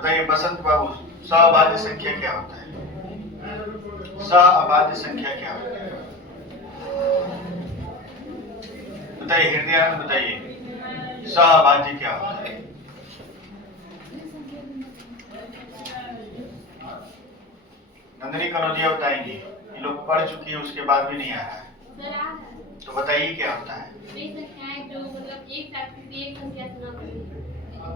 बताइए बसंत बाबू, सहअभाज्य संख्या क्या होता है? सहअभाज्य संख्या क्या होता है? बताइए हृदयानंद, बताइए सहअभाज्य क्या होता है? नंदिनी कनौजिया बताएंगी, ये लोग पढ़ चुकी है उसके बाद भी नहीं आया है, तो बताइए क्या होता है? वे संख्याएं जो मतलब एक साथ किसी एक संख्या से न बने,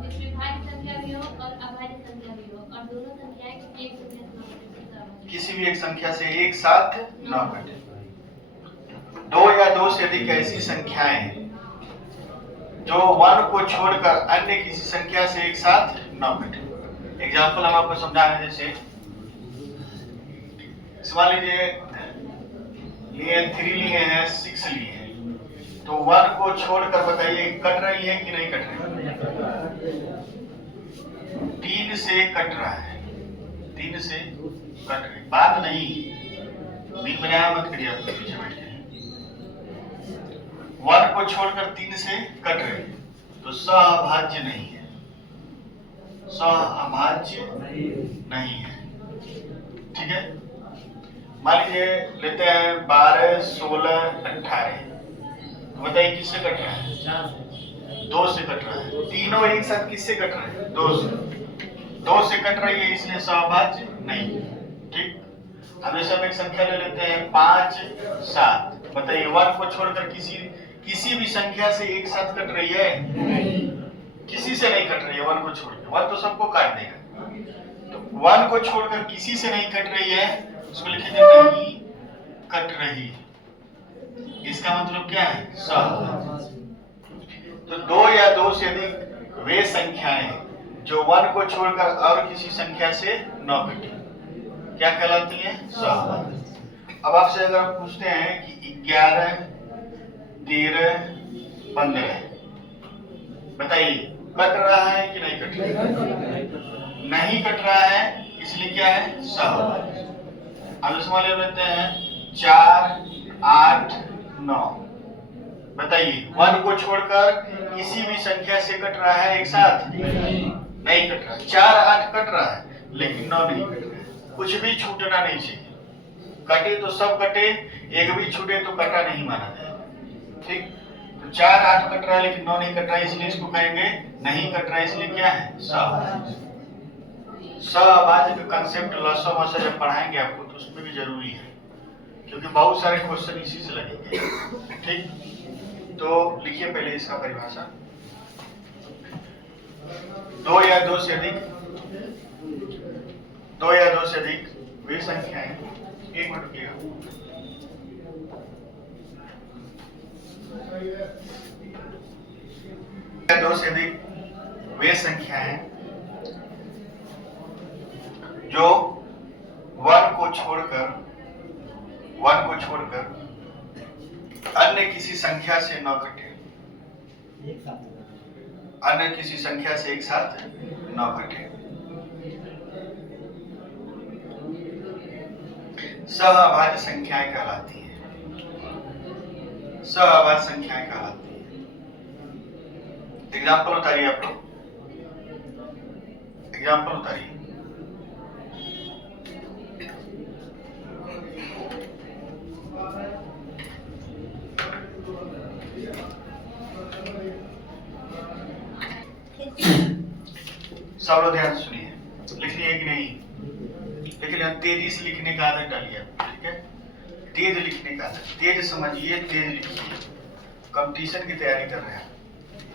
जिसमें भाज्य संख्या भी हो और अभाज्य संख्या भी हो, और दोनों संख्याएं किसी एक संख्या से न बने, किसी भी एक संख्या से एक साथ न घटे। दो या दो से अधिक ऐसी संख्याएं जो 1 को छोड़कर अन्य किसी संख्या से एक साथ न घटे। एग्जाम्पल हम आपको समझा रहे, जैसे मान लीजिए लिए 3 लिए हैं, 6 लिए हैं, तो 1 को छोड़कर बताइए कट रही है कि नहीं कट रही? 3 से कट रहा है, 3 से कट रही, बात नहीं बीच में आया मत करिए, आपके पीछे बैठ के 1 को छोड़कर 3 से कट रही, तो सहअभाज्य नहीं है, सहअभाज्य नहीं है। ठीक है, मान लीजिए लेते हैं 12, 16, 18, बताइए किससे कट रहा है? 2 से कट रहा है। तीनों एक साथ किससे कट रहे हैं? 2 से। 2 से कट रही है, इसलिए सहअभाज्य नहीं। ठीक, अब जैसे हम एक संख्या ले लेते हैं 5, 7, बताइए 1 को छोड़कर किसी भी संख्या से एक साथ कट रही है? किसी से नहीं कट रही है 1 को छोड़कर, 1 तो सबको काट देगा, तो 1 को छोड़कर किसी से नहीं कट रही है, उसको लिखेंगे नहीं कट रही, इसका मतलब क्या है? सहअभाज्य। तो 2 या 2 से अधिक वे संख्याएं जो 1 को छोड़कर और किसी संख्या से न कटे क्या कहलाती हैं? सहअभाज्य। अब आपसे अगर पूछते हैं कि 11, 13, 15, बताइए कट रहा है कि नहीं कट रहा है? नहीं कट रहा है, इसलिए क्या है? सहअभाज्य। अब इसमें लेते हैं 4, 8, 9, बताइए 1 को छोड़कर किसी भी संख्या से कट रहा है एक साथ? नहीं कट रहा। 4, 8 कट रहा है, लेकिन 9 नहीं कट रहा है। कुछ भी छूटना नहीं चाहिए, कटे तो सब कटे, एक भी छूटे तो कटा नहीं माना जाएगा। ठीक, तो 4, 8 कट रहा है लेकिन 9 नहीं कट रहा है, इसलिए इसको कहेंगे नहीं कट रहा है, इसलिए क्या है? सहअभाज्य। सहअभाज्य का कंसेप्ट लसा जब पढ़ाएंगे आपको तो उसमें भी जरूरी है, क्योंकि बहुत सारे क्वेश्चन इसी से लगेंगे। ठीक, तो लिखिए पहले इसका परिभाषा। 2 या 2 से अधिक वे संख्याएं, एक मिनट रुकिएगा, 2 से अधिक वे संख्याएं जो 1 को छोड़कर अन्य किसी संख्या से न कटे, अन्य किसी संख्या से एक साथ न कटे, सहअभाज्य संख्याएं कहलाती हैं। सहअभाज्य संख्याएं कहलाती हैं। एग्जाम्पल उतारिए आप लोग, एग्जाम्पल उतारिए। सब लोग ध्यान सुनिए, लिखनी है कि नहीं? लेकिन तेजी से लिखने का आदत डालिए, ठीक है? तेज लिखने का आदत, तेज समझिए, तेज लिखिए। कंपटीशन की तैयारी कर रहे हैं,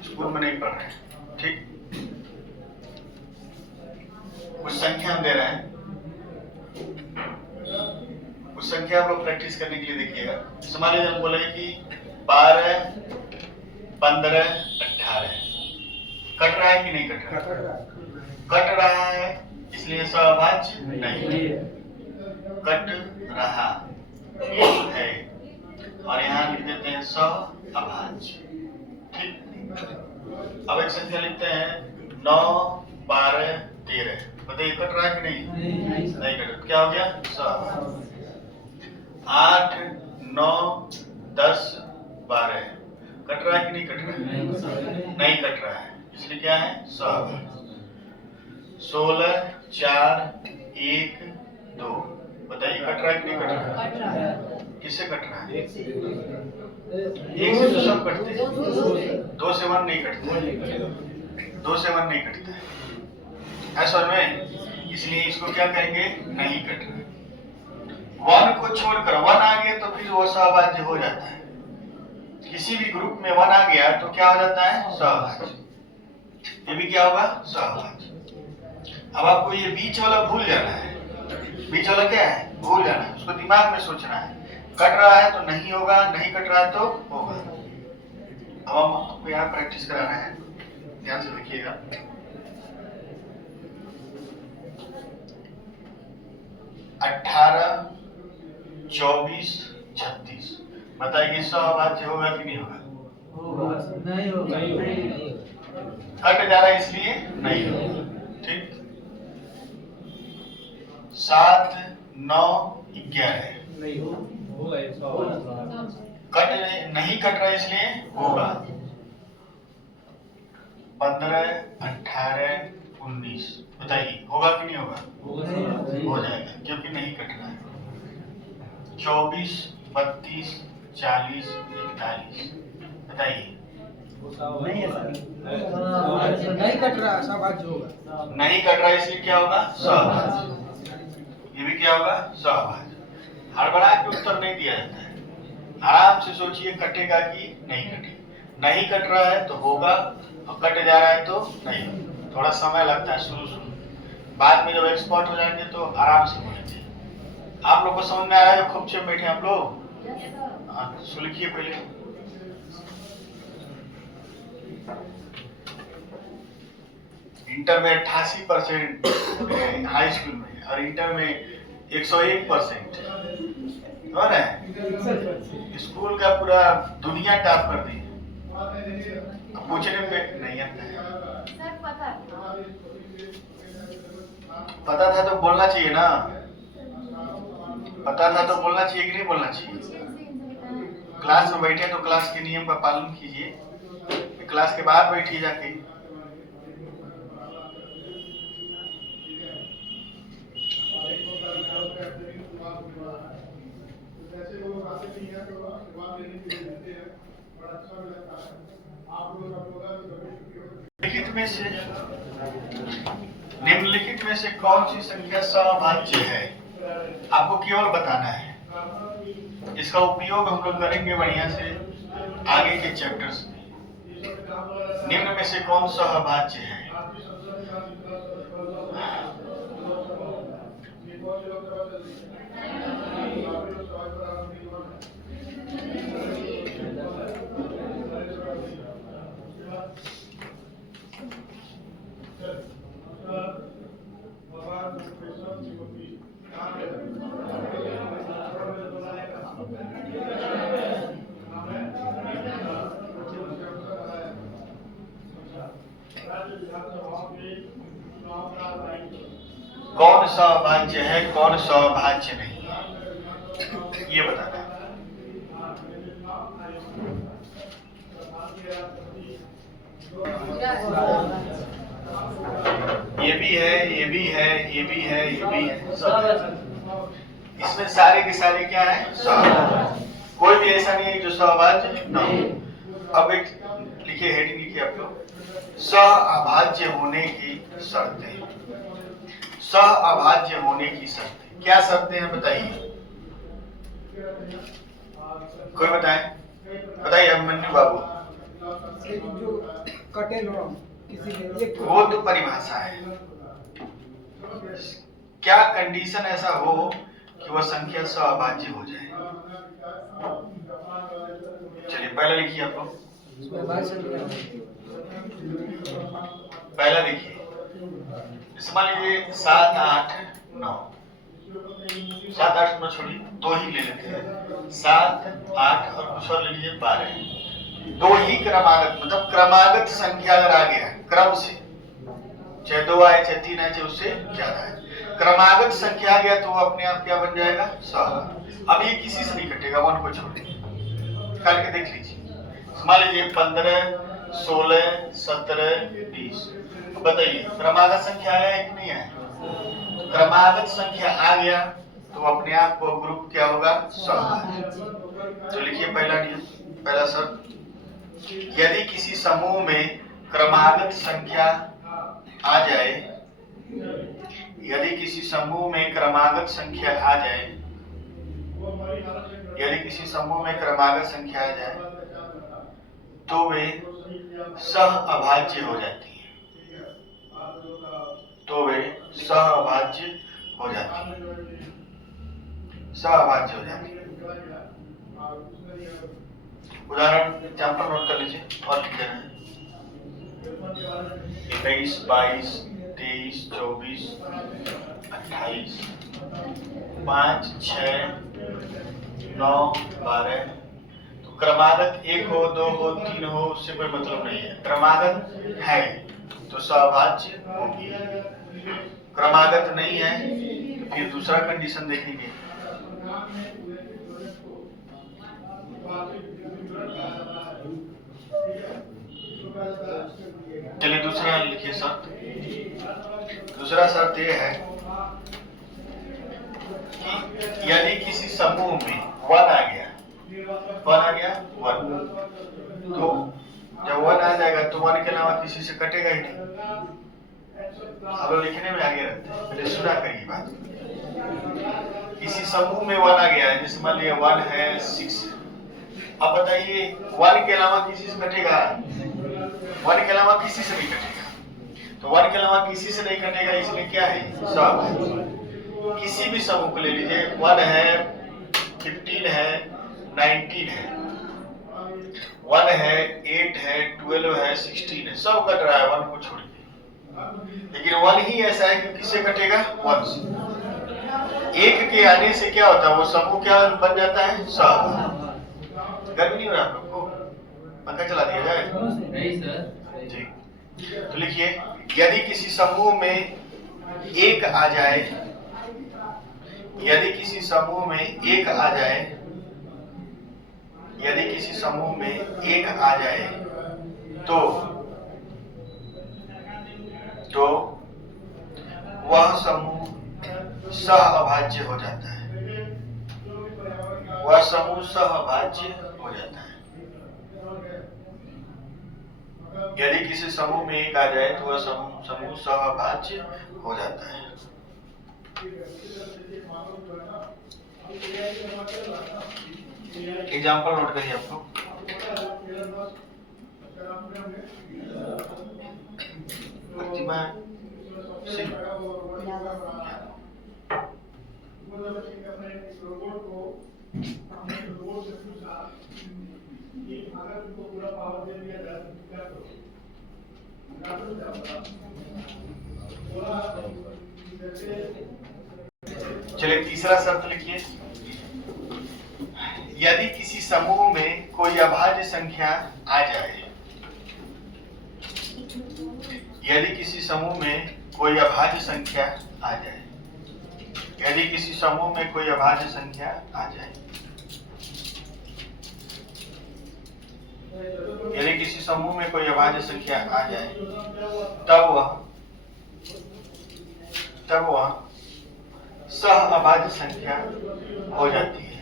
स्कूल में नहीं पढ़ रहे हैं। ठीक, कुछ संख्या हम दे रहे हैं, कुछ संख्या आप लोग प्रैक्टिस करने के लिए देखिएगा। मान लीजिए हम बोले कि 12, 15, 18, कट रहा है कि नहीं कट रहा? कट रहा है, इसलिए सहअभाज्य नहीं, कट रहा है, और यहाँ लिख देते हैं सहअभाज्य। ठीक, अब एक संख्या लिखते हैं 9, 12, 13, बताइए कट रहा है कि नहीं? नहीं कट, क्या हो गया? सहअभाज्य। 8, 9, 10, 12, कट रहा है कि नहीं कट रहा है? नहीं कट रहा है, इसलिए क्या है? सहअभाज्य। 16 4 1 2। बताइए कट रहा है कि नहीं कट रहा है? कट रहा है। किससे कट रहा है? एक से एक से तो सब कटते हैं, दो से वन नहीं कटता है, दो से वन नहीं कटता है समझ में? इसलिए इसको क्या कहेंगे? नहीं कट रहा। वन को छोड़कर वन आ गया तो फिर वो सहभाज्य हो जाता है। किसी भी ग्रुप में वन आ गया तो क्या हो जाता है? सहभाज्य। ये भी क्या होगा? सहभाज्य। अब आपको ये बीच वाला भूल जाना है। बीच वाला क्या है? भूल जाना है, उसको दिमाग में सोचना है। कट रहा है तो नहीं होगा, नहीं कट रहा है तो होगा। अब हम आपको यहाँ प्रैक्टिस कराना है, ध्यान से देखिएगा। अठारह 24 36। बताइए सहभाज्य होगा कि नहीं होगा? नहीं होगा। कट जा रहा है इसलिए नहीं होगा। ठीक। 7 9 11 नहीं होगा। कट नहीं कट रहा इसलिए होगा। 15 18 19। बताइए होगा कि नहीं होगा? हो जाएगा क्योंकि नहीं कट रहा है। 24 32 40 41। बताइए नहीं कट रहा, सहभाज्य होगा। नहीं कट रहा इसलिए क्या होगा? सहभाज्य। ये भी क्या होगा? सहभाज्य। हड़बड़ा के उत्तर नहीं दिया जाता है। आराम से सोचिए कटेगा कि नहीं कटेगा। नहीं कट रहा है तो होगा और कट जा रहा है तो नहीं होगा। थोड़ा समय लगता है शुरू बाद में जब एक्सपर्ट हो जाएंगे तो आराम से बोलेंगे। आप लोग को समझ में आया? जो खूब चुप बैठे आप लोग, हाँ सुलिखिए पहले। इंटर में 88% हाई स्कूल में और इंटर में 101%। और स्कूल का पूरा दुनिया टॉप कर दी। पूछने पे नहीं आता है। पता था तो बोलना चाहिए ना। पता था तो बोलना चाहिए कि नहीं बोलना चाहिए? क्लास में बैठे तो क्लास के नियम का पालन कीजिए। क्लास के बाहर बैठिए जाके। लिखित में से निम्नलिखित में से कौन सी संख्या सहभाज्य है? आपको केवल बताना है। इसका उपयोग हम लोग करेंगे बढ़िया से आगे के चैप्टर्स में। निम्न में से कौन सहभाज्य है? कौन सहभाज्य है, कौन सहभाज्य नहीं है, ये बताना है। ये भी है, ये भी है, ये भी है, ये भी है, सब है। इसमें सारे के सारे क्या है? सहभाज्य। कोई भी ऐसा नहीं है जो सहभाज्य न हो। अब एक लिखिए, हेडिंग लिखिए आप लोग, सहअभाज्य होने की शर्तें। सहअभाज्य होने की शर्तें क्या शर्तें हैं बताइए? कोई बताए? बताइए अभिमन्यु बाबू। जो कटे लो किसी के एक वो तो परिभाषा है। क्या कंडीशन ऐसा हो कि वह संख्या सहअभाज्य हो जाए? चलिए पहला लिखिए आप लोग। पहला देखिए, मान लीजिए 7 8 9। 7 8 9 छोड़िए, दो ही ले लेते हैं। 7 8 और कुछ और ले लीजिए 12। दो ही क्रमागत, मतलब क्रमागत संख्या अगर आ गया क्रम से, चाहे 2 आए चाहे 3 आए चाहे उससे ज्यादा है, क्रमागत संख्या आ गया तो वो अपने आप क्या बन जाएगा? सहभाज्य। अब ये किसी से नहीं कटेगा, वन को छोड़ करके देख लीजिए। मान लीजिए 15 16, 17, 20। बताइए क्रमागत संख्या आया है कि नहीं आया? क्रमागत संख्या आ गया तो अपने आप वो ग्रुप क्या होगा? सहभाज्य। तो लिखिए पहला नियम, पहला शर्त, यदि किसी समूह में क्रमागत संख्या आ जाए, यदि किसी समूह में क्रमागत संख्या आ जाए, यदि किसी समूह में क्रमागत संख्या आ जाए तो वे सहअभाज्य हो जाती है, तो वे सहअभाज्य हो जाती है, सहअभाज्य हो जाती है। उदाहरण एग्जाम्पल नोट कर लीजिए और लिख देना है। 21, 22, 23, 24, 28, 5, 6, 9, 12। तो क्रमागत 1 हो, 2 हो, 3 हो, उससे कोई मतलब नहीं है। क्रमागत है तो सहभाज्य होगी, क्रमागत नहीं है फिर दूसरा कंडीशन देखेंगे। चलिए दूसरा लिखिए शर्त। दूसरा शर्त यह है कि यदि किसी समूह में 1 आ गया, 1 आ गया, 1, तो जब 1 आ जाएगा तो 1 के अलावा किसी से कटेगा ही नहीं। अब लिखने में आगे रहते हैं, पहले सुना करिए बात। किसी समूह में 1 आ गया है, जैसे मान लिया 1 है, 6 है। अब बताइए 1 के अलावा किसी से कटेगा? 1 के अलावा किसी से नहीं कटेगा। तो 1 के अलावा किसी से नहीं कटेगा, इसलिए क्या है? सहभाज्य। किसी भी समूह को ले लीजिए, 1 है, 15 है, 19 है, 1 है, 8 है, 12 है, 16 है, सब कट रहा है 1 को छोड़ के। लेकिन 1 ही ऐसा है कि किससे कटेगा? 1 से। 1 के आने से क्या होता है? वो समूह क्या बन जाता है? सहभाज्य। गर्मी नहीं हो रहा आप लोग को? पंखा चला दिया जाए? नहीं सर जी। तो लिखिए यदि किसी समूह में 1 आ जाए, यदि किसी समूह में 1 आ जाए, यदि किसी समूह में 1 आ जाए तो वह समूह सहअभाज्य हो जाता है, वह समूह सहअभाज्य हो जाता है। यदि किसी समूह में 1 आ जाए तो वह समूह सहअभाज्य हो जाता है। एग्जाम्पल नोट करिए आप लोग। प्रतिभा सिंह, चलिए तीसरा शर्त लिखिए। यदि किसी समूह में कोई अभाज्य संख्या आ जाए, यदि किसी समूह में कोई अभाज्य संख्या आ जाए, यदि किसी समूह में कोई अभाज्य संख्या आ जाए, यदि किसी समूह में कोई अभाज्य संख्या आ जाए तब वह सहअभाज्य संख्या हो जाती है,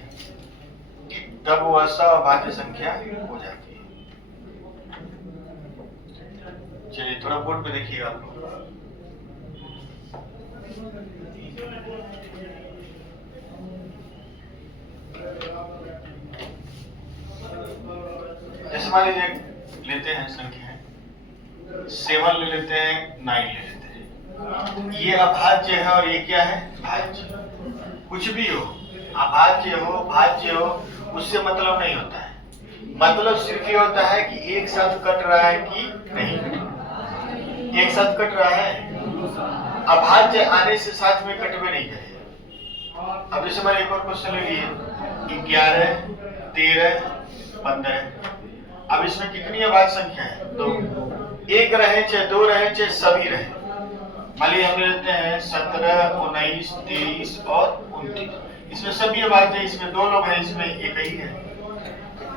तब वह सहअभाज्य संख्या हो जाती है। चलिए थोड़ा बोर्ड पे देखिएगा आप लोग। जैसे मान लीजिए लेते हैं संख्या 7 ले लेते हैं, 9 ले लेते हैं। ये अभाज्य है और ये क्या है? भाज्य। कुछ भी हो, अभाज्य हो, भाज्य हो, उससे मतलब नहीं होता है। मतलब सिर्फ ये होता है कि एक साथ कट रहा है कि नहीं। एक साथ कट रहा है, अभाज्य आने से साथ में कटवे नहीं करेगा। अब जैसे मैंने एक और क्वेश्चन ले लिए 11, 13, 15। अब इसमें कितनी अभाज्य संख्या है? 2। 1 रहे चाहे 2 रहे चाहे सभी रहे। मान लीजिए हम लेते हैं 17, 19, 23 और 29। इसमें सभी अभाज्य, इसमें 2 लोग हैं, इसमें 1 ही है।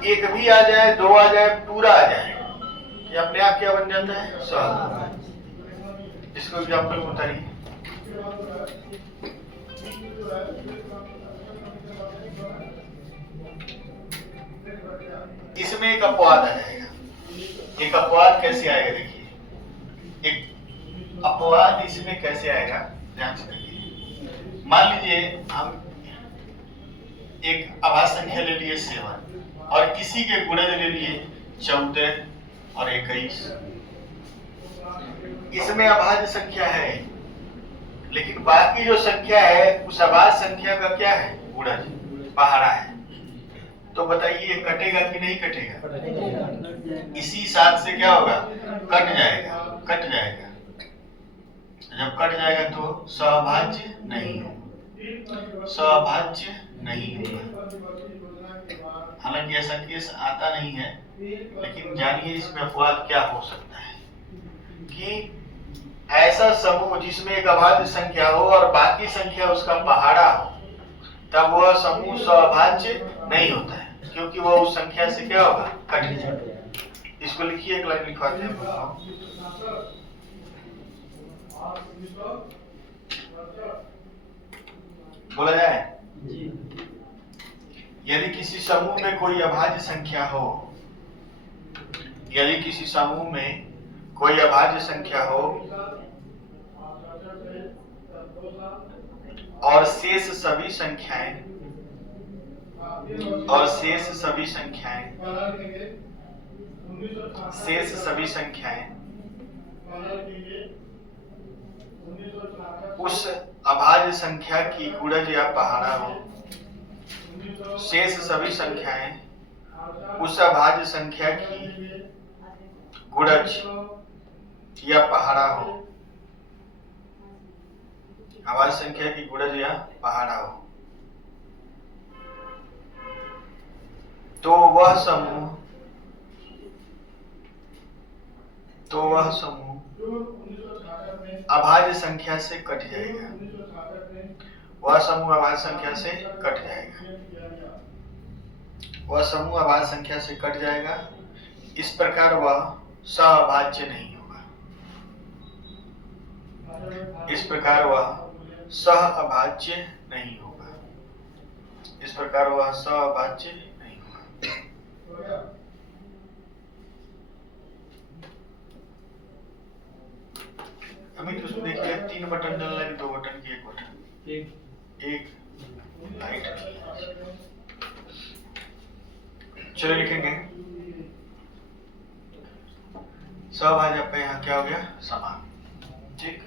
1 भी आ जाए, 2 आ जाए, पूरा आ जाए, ये अपने आप क्या बन जाता है? सहअभाज्य। इसको एग्जाम्पल बताइए। इसमें एक अपवाद आ जाएगा। एक अपवाद कैसे आएगा देखिए, एक अपवाद इसमें कैसे आएगा ध्यान से देखिए। मान लीजिए हम एक आभाज्य संख्या ले लिए 7 और किसी के गुणज ले लिए 14 और 21। इसमें अभाज्य संख्या है, लेकिन बाकी जो संख्या है उस अभाज्य संख्या का क्या है? गुणज, पहाड़ा है। तो बताइए कटेगा कि नहीं कटेगा? इसी साथ से क्या होगा? कट जाएगा, कट जाएगा। जब कट जाएगा तो सहअभाज्य नहीं होगा, सहअभाज्य नहीं होगा। हालांकि ऐसा केस आता नहीं है, लेकिन जानिए इसमें अपवाद क्या हो सकता है कि ऐसा समूह जिसमें एक अभाज्य संख्या हो और बाकी संख्या उसका पहाड़ा हो, तब वह समूह सहअभाज्य नहीं होता है, क्योंकि वह उस संख्या से क्या होगा? कट जाएगा। इसको लिखिए, एक लाइन लिखवाते हैं। बोला जाए, यदि किसी समूह में कोई अभाज्य संख्या हो, यदि किसी समूह में कोई अभाज्य संख्या हो और शेष सभी संख्याएं उस अभाज्य संख्या की गुणज या पहाड़ा हो, शेष सभी संख्याएं उस अभाज्य संख्या की गुणज या पहाड़ा हो, अभाज्य संख्या की गुणज या पहाड़ा हो, तो वह समूह अभाज्य संख्या से कट जाएगा। वह समूह अभाज्य संख्या से कट जाएगा। वह समूह अभाज्य संख्या से कट जाएगा। इस प्रकार वह सहअभाज्य नहीं होगा। इस प्रकार वह सहअभाज्य नहीं होगा। इस प्रकार वह सहअभाज्य नहीं होगा। अभी तो उसमें देखिए 3 बटन डलना है, 2 बटन की 1 बटन, एक लाइट। चलो लिखेंगे सहअभाज्य। आपका यहाँ क्या हो गया? समान। ठीक,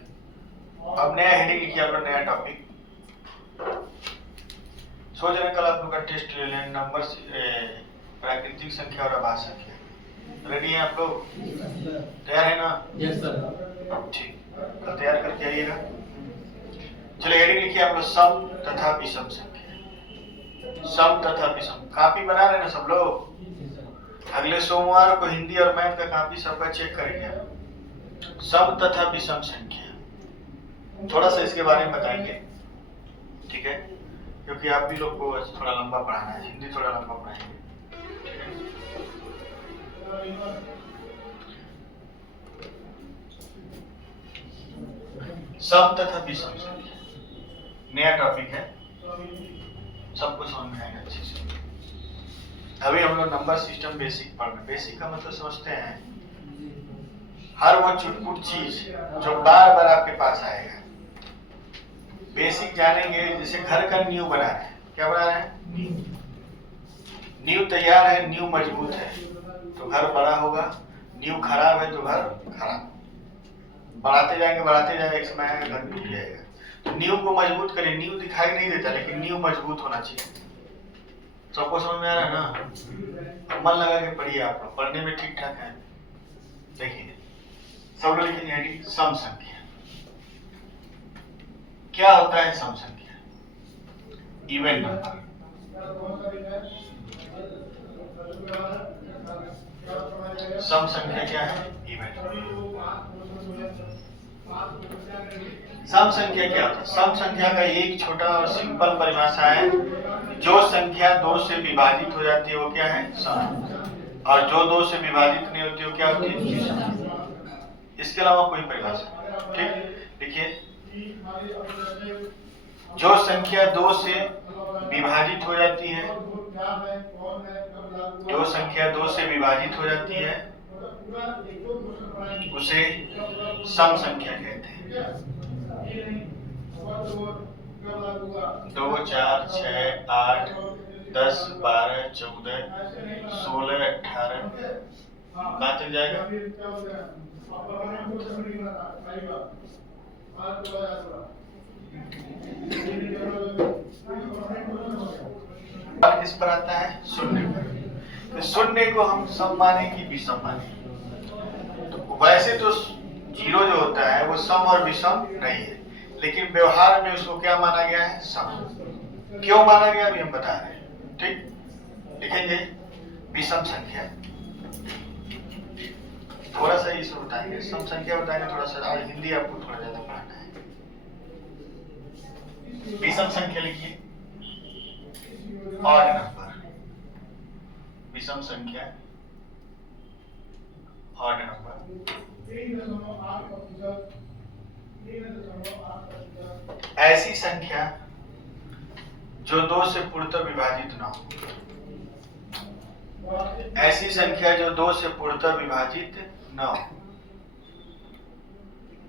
अब नया हेडिंग लिखिए, आप लोग नया टॉपिक। सोच रहे कल आप लोग का टेस्ट ले लें, नंबर प्राकृतिक संख्या और अभाज्य संख्या। रेडी है आप लोग? तैयार है ना? Yes sir. ठीक, तो तैयार करके आइएगा। चलिए हेडिंग लिखिए आप लोग, सम तथा विषम संख्या। सम तथा विषम। कॉपी बना रहे ना सब लोग? अगले सोमवार को हिंदी और मैथ का कॉपी सबका चेक करेंगे। सम तथा विषम संख्या, थोड़ा सा इसके बारे में बताएंगे, ठीक है? क्योंकि आप भी लोग को थोड़ा लंबा पढ़ाना है, हिंदी थोड़ा लंबा पढ़ाएंगे। सम तथा विषम संख्या नया टॉपिक है, सबको समझ में आएगा अच्छे से। अभी हम लोग नंबर सिस्टम बेसिक पढ़ रहे। बेसिक का मतलब समझते हैं, हर वो चुटपुट चीज जो बार बार आपके पास आएगा। बेसिक जानेंगे, जैसे घर का नींव बना रहे हैं। क्या बना रहे हैं? नींव तैयार है, नींव मजबूत है तो घर बड़ा होगा, नींव खराब है तो घर खराब। बढ़ाते जाएंगे, एक समय आएगा घर टूट जाएगा। तो नींव को मजबूत करें। नींव दिखाई नहीं देता, लेकिन नींव मजबूत होना चाहिए। सबको समझ में आ रहा है ना? मन लगा के पढ़िए, आप लोग पढ़ने में ठीक ठाक है। देखिए सब लोग लिखेंगे हेडिंग, सम संख्या। क्या होता है सम संख्या? Even number. सम संख्या क्या है? इवन। सम संख्या क्या होता है? सम संख्या का एक छोटा और सिंपल परिभाषा है, जो संख्या 2 से विभाजित हो जाती है वो क्या है? सम। और जो 2 से विभाजित नहीं होती है वो क्या होती है? इसके अलावा कोई परिभाषा नहीं। ठीक, देखिए जो संख्या 2 से विभाजित हो जाती है, जो संख्या 2 से विभाजित हो जाती है उसे सम संख्या कहते हैं। 2, 4, 6, 8, 10, 12, 14, 16, 18 कहाँ तक जाएगा? और किस पर आता है? शून्य पर। तो शून्य को हम सम माने कि विषम माने? तो वैसे तो 0 जो होता है वो सम और विषम नहीं है, लेकिन व्यवहार में उसको क्या माना गया है? सम। क्यों माना गया अभी हम बता रहे हैं। ठीक, लिखेंगे विषम संख्या। थोड़ा सा इसको बताएंगे, सम संख्या बताएंगे थोड़ा सा, आज हिंदी आपको थोड़ा ज्यादा पढ़ना है। विषम संख्या लिखिए, ऑड नंबर। विषम संख्या ऑड नंबर। ऐसी संख्या जो 2 से पूर्णतः विभाजित ना हो, ऐसी संख्या जो 2 से पूर्णतः विभाजित न हो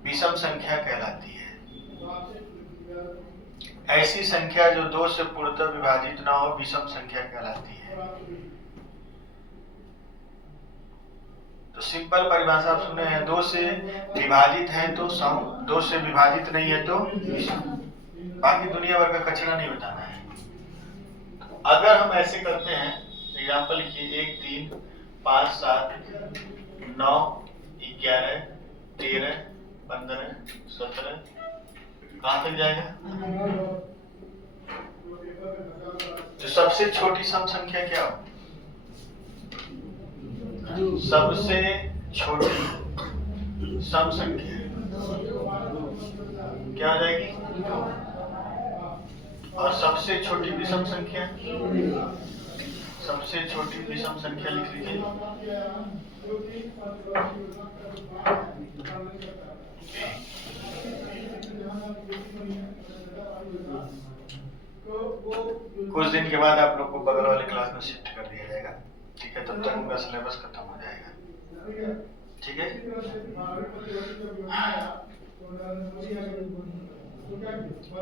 विषम संख्या कहलाती है। ऐसी संख्या जो 2 से पूर्णतः विभाजित न हो विषम संख्या कहलाती है। तो सिंपल परिभाषा आप सुने हैं, 2 से विभाजित है तो सम, 2 से विभाजित नहीं है तो विषम। बाकी दुनिया भर का कचरा नहीं बताना है। अगर हम ऐसे करते हैं, एग्जाम्पल लिखिए 1, 3, 5, 7, 9, 11, 13, 15, 17 कहां तक जाएगा? तो सबसे छोटी सम संख्या क्या हो? सबसे छोटी सम संख्या क्या हो जाएगी? और सबसे छोटी विषम संख्या, सबसे छोटी विषम संख्या लिख लीजिए। कुछ दिन के बाद आप लोग को बगल वाले क्लास में शिफ्ट कर दिया जाएगा। ठीक है, तब तक उनका सिलेबस खत्म हो जाएगा। ठीक है,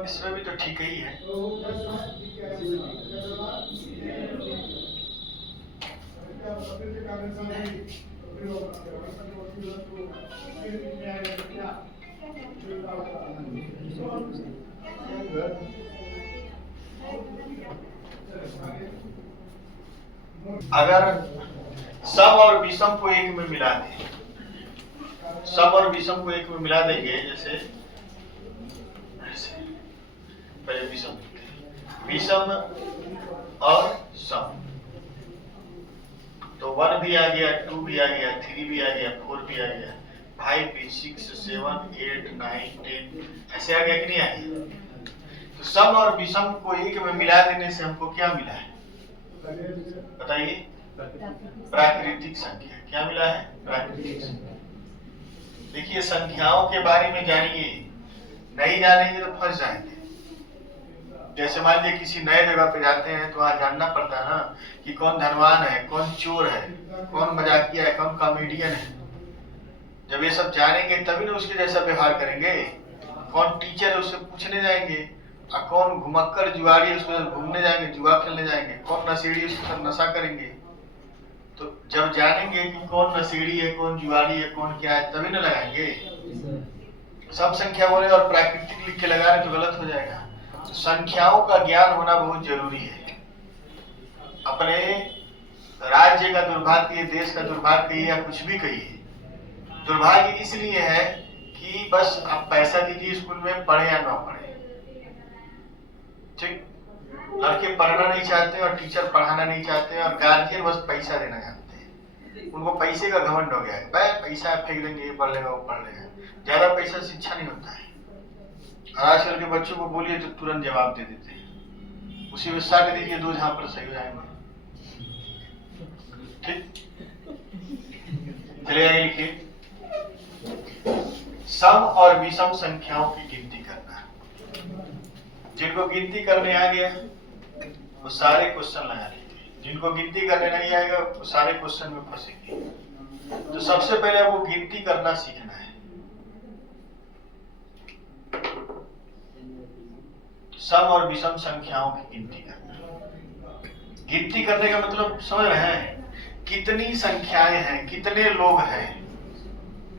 इसमें भी तो ठीक ही है। अगर सम और विषम को एक में मिला दें, सम और विषम को एक में मिला देंगे, जैसे पहले विषम, विषम और सम, तो 1 भी आ गया, 2 भी आ गया, 3 भी आ गया, 4 भी आ गया, 5 भी, 6, 7, 8, 9, 10 ऐसे आ गया कि नहीं आ गया? तो सम और विषम को एक में मिला देने से हमको क्या मिला है बताइए? प्राकृतिक संख्या। क्या मिला है? प्राकृतिक संख्या। देखिए संख्याओं के बारे में जानिए, नहीं जानेंगे तो फंस जाएंगे। जैसे मान लीजिए किसी नए जगह पे जाते हैं तो वहां जानना पड़ता है ना कि कौन धनवान है, कौन चोर है, कौन मजाकिया है, कौन कॉमेडियन है। जब ये सब जानेंगे तभी ना उसके जैसा व्यवहार करेंगे। कौन टीचर है उससे पूछने जाएंगे, और कौन घुमक्कर जुआरी है उसको घूमने जाएंगे, जुआ खेलने जाएंगे, कौन नशेड़ी है उसके साथ नशा करेंगे। तो जब जानेंगे कि कौन नशेड़ी है, कौन जुआरी है, कौन क्या है, तभी ना लगाएंगे। सब संख्या बोले और प्राकृतिक लिख के लगा रहे तो गलत हो जाएगा। तो संख्याओं का ज्ञान होना बहुत जरूरी है। अपने राज्य का दुर्भाग्य, देश का दुर्भाग्य या कुछ भी कहिए, दुर्भाग्य इसलिए है कि बस आप पैसा दीजिए स्कूल में, पढ़े या ना पढ़े। ठीक, लड़के पढ़ना नहीं चाहते और टीचर पढ़ाना नहीं चाहते और गार्जियन बस पैसा देना चाहते हैं। उनको पैसे का घमंड हो गया है, पैसा फेंक देंगे, ये पढ़ लेगा वो पढ़ लेगा। ज्यादा पैसा शिक्षा नहीं होता है। और आजकल के बच्चों को बोलिए तो तुरंत जवाब दे देते हैं, उसी में साट दीजिए, 2 जहां पर सही हो जाएंगे। ठीक, चलिए आगे लिखिए। सम और विषम संख्याओं की गिनती करना। जिनको गिनती करने आ गया वो सारे क्वेश्चन लगा लेंगे, जिनको गिनती करने नहीं आएगा वो सारे क्वेश्चन में फंसेंगे। तो सबसे पहले आपको गिनती करना सीखना है। सम और विषम संख्याओं की गिनती करना। गिनती करने का मतलब समझ रहे हैं, कितनी संख्याएं हैं, कितने लोग हैं।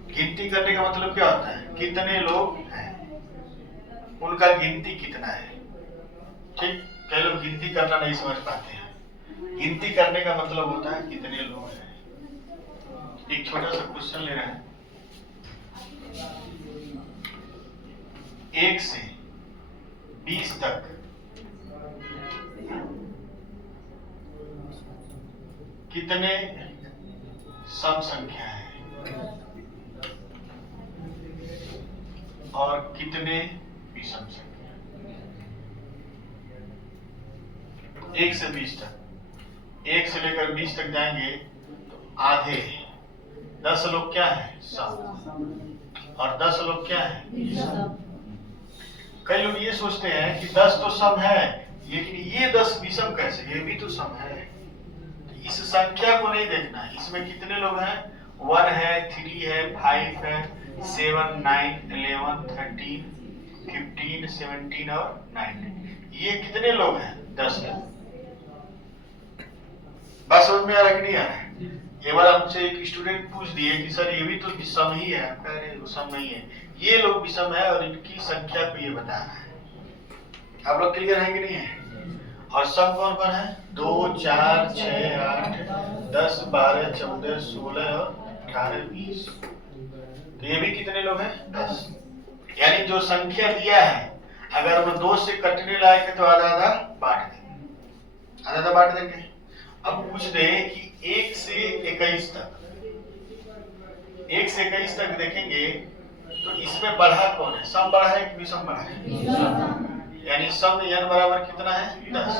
गिनती करने का मतलब क्या होता है, कितने लोग हैं, उनका गिनती कितना है। ठीक, कई लोग गिनती करना नहीं समझ पाते हैं। गिनती करने का मतलब होता है कितने लोग हैं। एक छोटा सा क्वेश्चन ले रहे हैं, 1 से 20 तक कितने सम संख्या है और कितने विषम संख्या। 1 से 20 तक, 1 से लेकर 20 तक जाएंगे तो आधे 10 लोग क्या है, सम, और 10 लोग क्या है, विषम। कई लोग ये सोचते हैं कि 10 तो सम है, लेकिन ये 10 विषम कैसे, ये भी तो सम है। इस संख्या को नहीं देखना है, इसमें कितने लोग हैं, 1 है, 3 है, 5 है, 7, 9, 11, 13, 15, 17 और 19। ये कितने लोग हैं, 10 है। बस समझ में आ रहा है कि नहीं आ रहा है। एक बार हमसे एक स्टूडेंट पूछ दिए कि सर ये भी तो विषम ही है, आप कह रहे हैं विषम नहीं है, ये लोग विषम है और इनकी संख्या को ये बताना है। आप लोग क्लियर है कि नहीं है। और सम कौन कौन है, 2, 4, 6, 8, 10, 12, 14, 16 और 18, 20। तो ये भी कितने लोग हैं, 10। यानी जो संख्या दिया है अगर वो 2 से कटने लायक है तो आधा आधा बांट देंगे, आधा आधा बांट देंगे। अब पूछ दे कि 1 से 21 तक, 1 से 21 तक देखेंगे तो इसमें बढ़ा कौन है, सम बढ़ा है कि विषम बढ़ा है। यानी सम n बराबर कितना है, 10।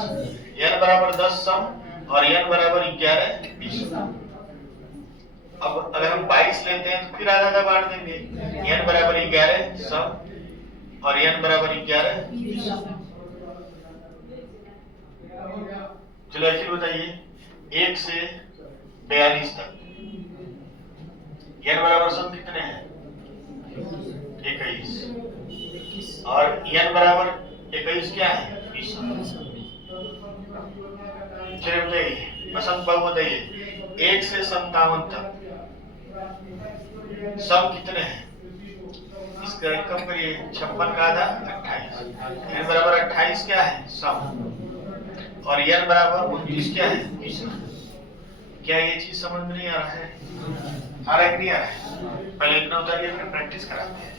n बराबर 10 सम और n बराबर 11 विषम। अब अगर हम 22 लेते हैं तो फिर आधा आधा बांट देंगे, n बराबर 11 सम और n बराबर 11 विषम। चलो अखिल बताइए, 1 से 42 तक n बराबर सम कितने हैं, 21 और n बराबर 21 क्या है, विषम। चलिए बताइए, असम बहु बताइए, 1 से 57 तक सम कितने हैं, इसका कम करिए, 56 का आधा 28, n बराबर 28 क्या है, सम और n बराबर 29 क्या है, विषम। क्या ये चीज समझ में नहीं आ रहा है, आ रहा है कि नहीं आ रहा है। पहले इतना उतारिए फिर प्रैक्टिस कराते हैं।